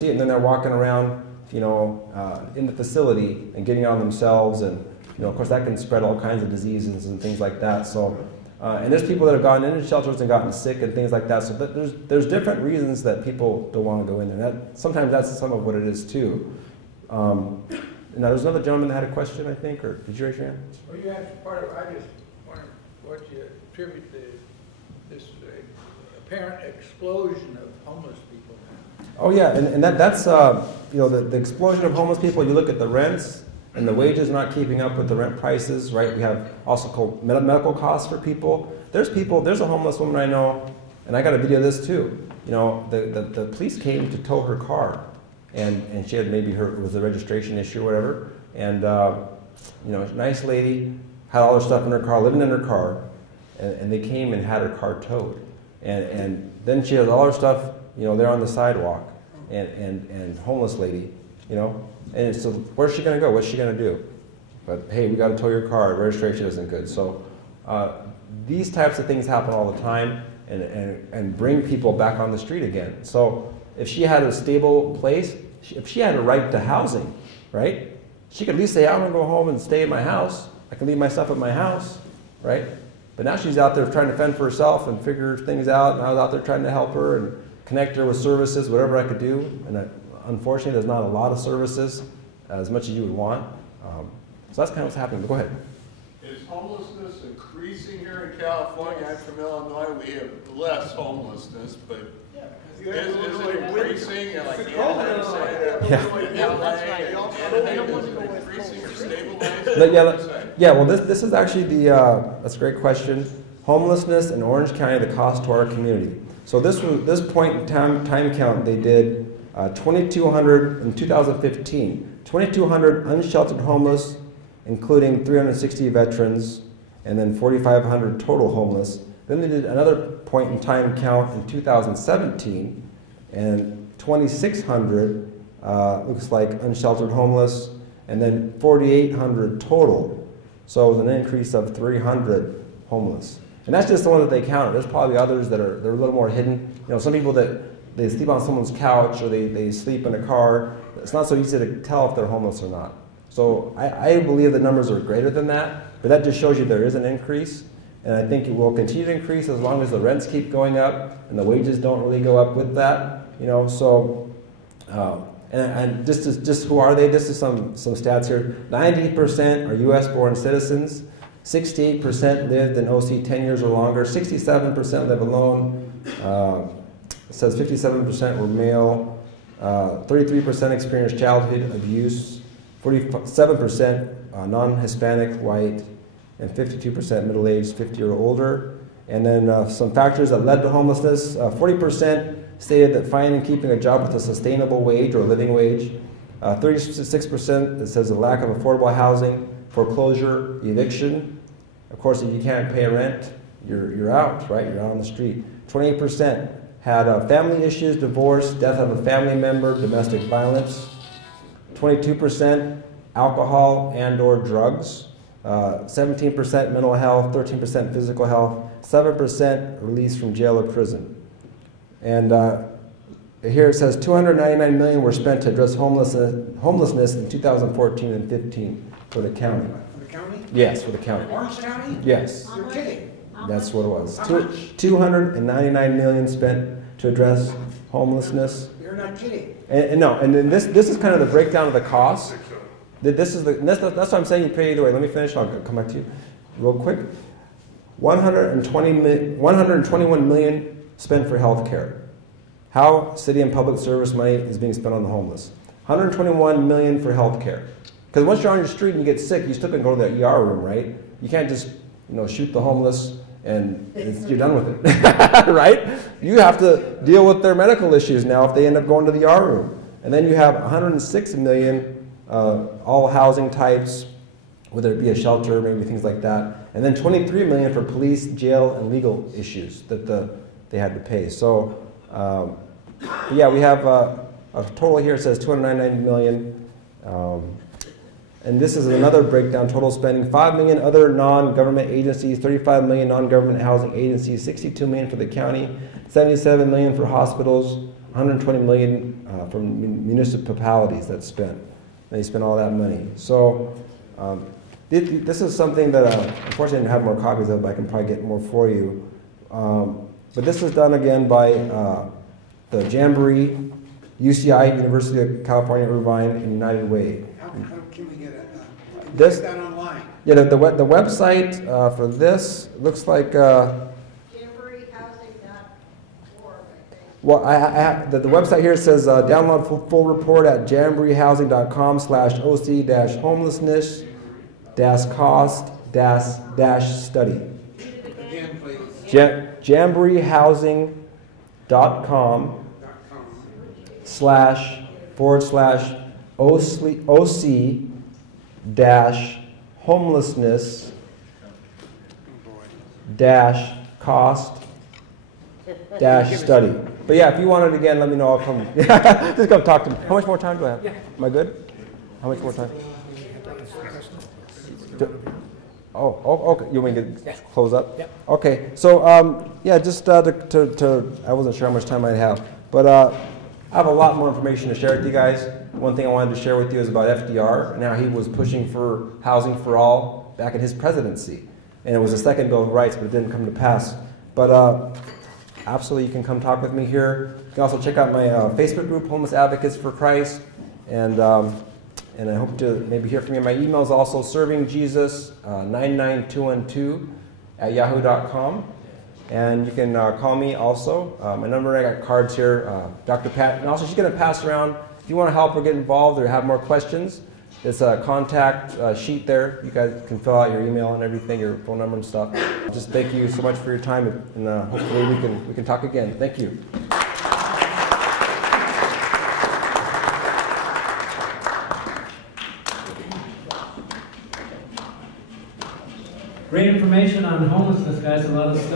see it, and then they're walking around, in the facility and getting on themselves, and of course that can spread all kinds of diseases and things like that. So, and there's people that have gone into shelters and gotten sick and things like that. So there's different reasons that people don't want to go in there. Sometimes that's some of what it is too. Now there's another gentleman that had a question, I think, or did you raise your hand? Well, you asked part of. I just wonder what you attribute this apparent explosion of homeless people. Oh yeah, and that's the explosion of homeless people. You look at the rents and the wages not keeping up with the rent prices, right? We have also called medical costs for people. There's a homeless woman I know, and I got a video of this too. The police came to tow her car, and she had it was a registration issue or whatever, and nice lady, had all her stuff in her car, living in her car, and they came and had her car towed, and then she has all her stuff, there on the sidewalk, and homeless lady, and so where's she gonna go? What's she gonna do? But hey, we got to tow your car. Registration isn't good. So these types of things happen all the time, and bring people back on the street again. So if she had a stable place, if she had a right to housing, right? She could at least say, I'm gonna go home and stay in my house. I can leave my stuff at my house, right? But now she's out there trying to fend for herself and figure things out, and I was out there trying to help her and connect her with services, whatever I could do. And unfortunately, there's not a lot of services, as much as you would want. So that's kind of what's happening. But go ahead. Is homelessness increasing here in California? I'm from Illinois. We have less homelessness, but is it increasing? Increasing or stabilizing? Yeah. Well, this is actually that's a great question. Homelessness in Orange County, the cost to our community. So this point in time count, they did 2,200 in 2015. 2,200 unsheltered homeless, including 360 veterans, and then 4,500 total homeless. Then they did another point in time count in 2017, and 2,600 looks like unsheltered homeless, and then 4,800 total. So it was an increase of 300 homeless. And that's just the one that they counted. There's probably others that are a little more hidden. Some people that they sleep on someone's couch, or they sleep in a car. It's not so easy to tell if they're homeless or not. So I believe the numbers are greater than that, but that just shows you there is an increase, and I think it will continue to increase as long as the rents keep going up and the wages don't really go up with that. So, and just who are they? This is some stats here. 90% are U.S.-born citizens. 68% lived in OC 10 years or longer. 67% live alone. It says 57% were male. 33% experienced childhood abuse. 47% non-Hispanic, white, and 52% middle-aged, 50 or older. And then some factors that led to homelessness. 40% stated that finding and keeping a job with a sustainable wage or living wage. 36% it says a lack of affordable housing, foreclosure, eviction. Of course, if you can't pay rent, you're out, right? You're out on the street. 28% had family issues, divorce, death of a family member, domestic violence. 22% alcohol and/or drugs. 17% mental health, 13% physical health, 7% release from jail or prison. And here it says $299 million were spent to address homelessness in 2014 and 15 for the county. For the county? Yes, for the county. Orange County? Yes. You're kidding. That's what it was. $299 million spent to address homelessness. You're not kidding. And then this is kind of the breakdown of the costs. That's what I'm saying. You pay either way. Let me finish. I'll come back to you real quick. 121 million spent for health care. How city and public service money is being spent on the homeless. 121 million for health care. Because once you're on your street and you get sick, you still can go to the ER room, right? You can't just shoot the homeless and you're done with it, right? You have to deal with their medical issues now if they end up going to the ER room. And then you have 106 million all housing types, whether it be a shelter, maybe things like that. And then 23 million for police, jail, and legal issues that they had to pay. So, yeah, we have a total here. It says 299 million. And this is another breakdown, total spending. 5 million other non-government agencies, 35 million non-government housing agencies, 62 million for the county, 77 million for hospitals, 120 million from municipalities that's spent. They spend all that money. So this is something that unfortunately I didn't have more copies of, but I can probably get more for you. But this is done again by the Jamboree, UCI, University of California, Irvine, and United Way. How can we get it? This, get that online? Yeah, the website for this looks like. JamboreeHousing.org, I think. Well, I have, the website here says download full report at jamboreehousing.com/OC-homelessness-cost-study. Again, please. jamboreehousing.com/OC-cost-study. But yeah, if you want it again, let me know. I'll come. Just come talk to me. How much more time do I have? Am I good? How much more time? Oh, okay. You want me to close up? Yep. Okay. So, yeah, just I wasn't sure how much time I'd have, but I have a lot more information to share with you guys. One thing I wanted to share with you is about FDR and how he was pushing for housing for all back in his presidency. And it was the second Bill of Rights, but it didn't come to pass. But absolutely, you can come talk with me here. You can also check out my Facebook group, Homeless Advocates for Christ. And I hope to maybe hear from you. My email is also servingjesus99212@yahoo.com. And you can call me also. My number, I got cards here, Dr. Pat. And also, she's going to pass around. If you want to help or get involved or have more questions, there's a contact sheet there. You guys can fill out your email and everything, your phone number and stuff. Just thank you so much for your time, and hopefully we can talk again. Thank you. Great information on homelessness, guys. A lot of stuff.